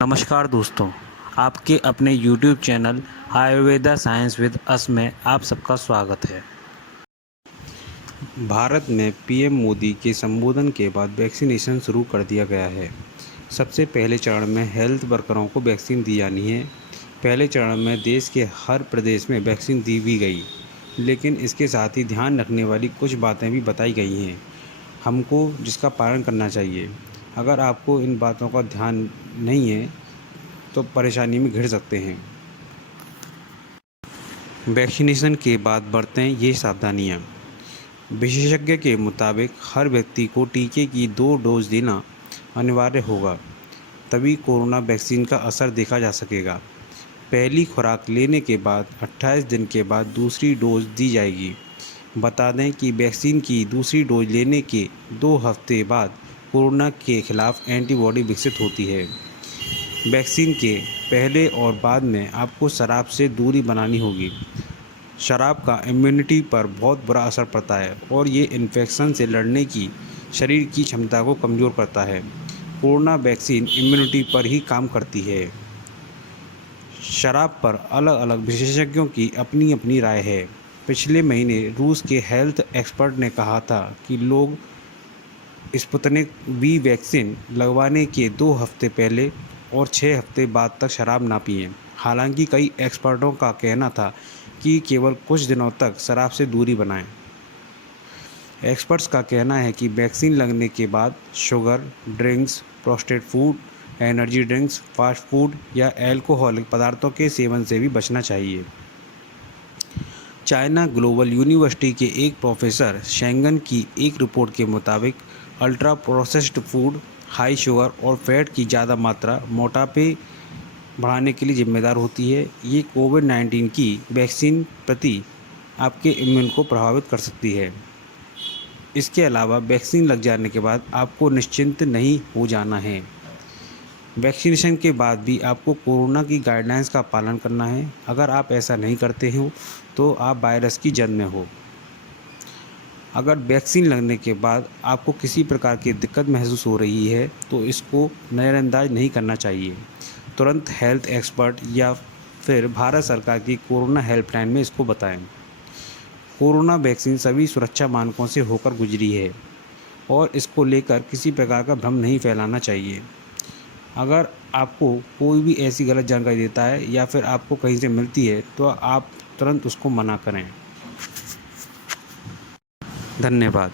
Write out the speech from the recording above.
नमस्कार दोस्तों, आपके अपने YouTube channel Ayurveda science with us में आप सबका स्वागत है। भारत में पीएम मोदी के संबोधन के बाद वैक्सीनेशन शुरू कर दिया गया है। सबसे पहले चरण में हेल्थ वर्करों को वैक्सीन दी जानी है। पहले चरण में देश के हर प्रदेश में वैक्सीन दी भी गई, लेकिन इसके साथ ही ध्यान रखने वाली कुछ बातें भी बताई गई हैं हमको, जिसका पालन करना चाहिए। अगर आपको इन बातों का ध्यान नहीं है तो परेशानी में घिर सकते हैं। वैक्सीनेशन के बाद बरतें ये सावधानियाँ। विशेषज्ञ के मुताबिक हर व्यक्ति को टीके की 2 डोज देना अनिवार्य होगा, तभी कोरोना वैक्सीन का असर देखा जा सकेगा। पहली खुराक लेने के बाद 28 दिन के बाद दूसरी डोज दी जाएगी। बता दें कि वैक्सीन की दूसरी डोज लेने के 2 हफ्ते बाद कोरोना के खिलाफ एंटीबॉडी विकसित होती है। वैक्सीन के पहले और बाद में आपको शराब से दूरी बनानी होगी। शराब का इम्यूनिटी पर बहुत बुरा असर पड़ता है और ये इन्फेक्शन से लड़ने की शरीर की क्षमता को कमज़ोर करता है। कोरोना वैक्सीन इम्यूनिटी पर ही काम करती है। शराब पर अलग अलग विशेषज्ञों की अपनी अपनी राय है। पिछले महीने रूस के हेल्थ एक्सपर्ट ने कहा था कि लोग स्पुतनिक वी वैक्सीन लगवाने के 2 हफ्ते पहले और 6 हफ्ते बाद तक शराब ना पिएं। हालांकि कई एक्सपर्टों का कहना था कि केवल कुछ दिनों तक शराब से दूरी बनाएं। एक्सपर्ट्स का कहना है कि वैक्सीन लगने के बाद sugar drinks, processed food, energy drinks, fast food या अल्कोहलिक पदार्थों के सेवन से भी बचना चाहिए। चाइना ग्लोबल यूनिवर्सिटी के एक प्रोफेसर शेंगन की एक रिपोर्ट के मुताबिक ultra processed food, high sugar और फैट की ज़्यादा मात्रा मोटापे बढ़ाने के लिए जिम्मेदार होती है। ये कोविड-19 की वैक्सीन प्रति आपके इम्यून को प्रभावित कर सकती है। इसके अलावा वैक्सीन लग जाने के बाद आपको निश्चिंत नहीं हो जाना है। वैक्सीनेशन के बाद भी आपको कोरोना की गाइडलाइंस का पालन करना है। अगर आप ऐसा नहीं करते हो तो आप वायरस की जद में हो। अगर वैक्सीन लगने के बाद आपको किसी प्रकार की दिक्कत महसूस हो रही है तो इसको नज़रअंदाज नहीं करना चाहिए। तुरंत हेल्थ एक्सपर्ट या फिर भारत सरकार की कोरोना हेल्पलाइन में इसको बताएं। कोरोना वैक्सीन सभी सुरक्षा मानकों से होकर गुजरी है और इसको लेकर किसी प्रकार का भ्रम नहीं फैलाना चाहिए। अगर आपको कोई भी ऐसी गलत जानकारी देता है या फिर आपको कहीं से मिलती है तो आप तुरंत उसको मना करें। धन्यवाद।